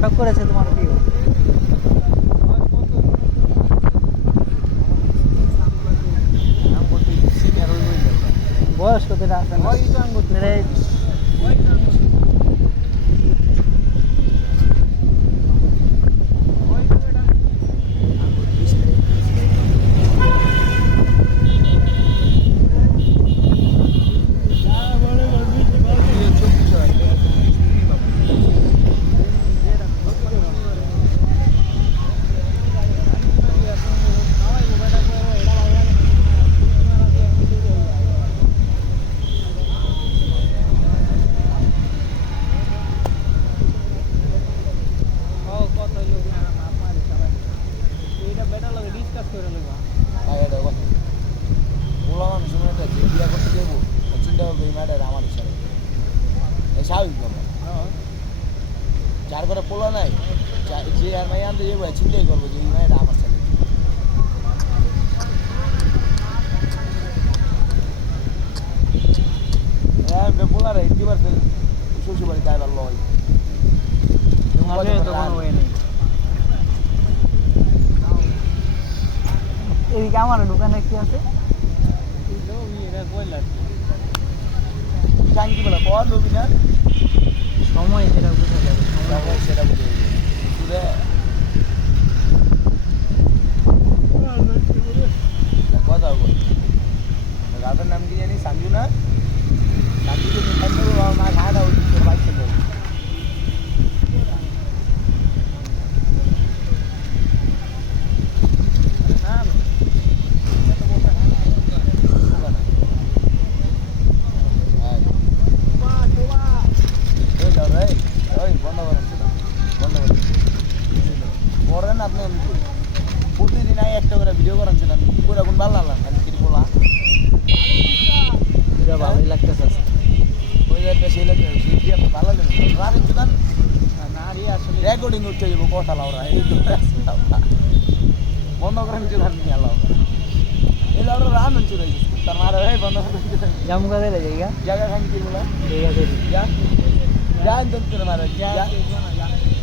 নাটক করেছে তোমার প্রিয়? বয়স কতটা আছে না? মানে যার করে পোলা নাই যা- যে আর মাই আনতে যাব চিন্তাই করব যে এই মায়ের আমার সাথে পোলার এইটি পার্সেন্ট শ্বশুর বাড়ি যাইবার লয় তোমার প্রিয় তো কোনো ওয়ে নেই এদিকে আমার দোকানে কি আছে? জাঙ্গি বলা বল লবি না সময় সেটা বোঝা যাবে, সময় সেটা বুঝে যাবে। একটা করে ভিডিও করেন সেটা পুরো কোন ভালো লাগলাম খালি কিরি বলা এটা ভালোই লাগতেছে আজকে। ওই একটা সেই লাগে সেই দিয়ে আপনি ভালো লাগে রাখেন তো রেকর্ডিং উঠতে যাবো কথা লাউরা এই তো বন্ধ করেন চলে আপনি আলাও এই লাউরা রান চলে তার মারা এই বন্ধ করেন চলে জামু কাদে লে জায়গা জায়গা খান কি বলা জায়গা করি যা যা এনতন করে মারা যা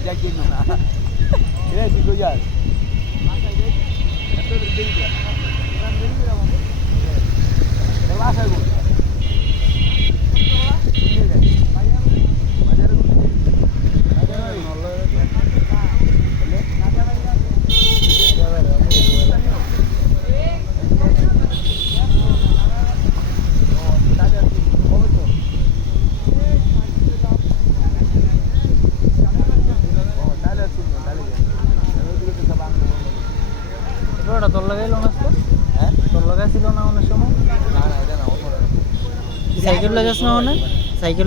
যা কি না রে তুই কই যাস ওটা তোর লাগাইল না হ্যাঁ? তোর লাগাইছিল না অনেক সময়? না না এটা না সাইকেল লাগাস না অনেক সাইকেল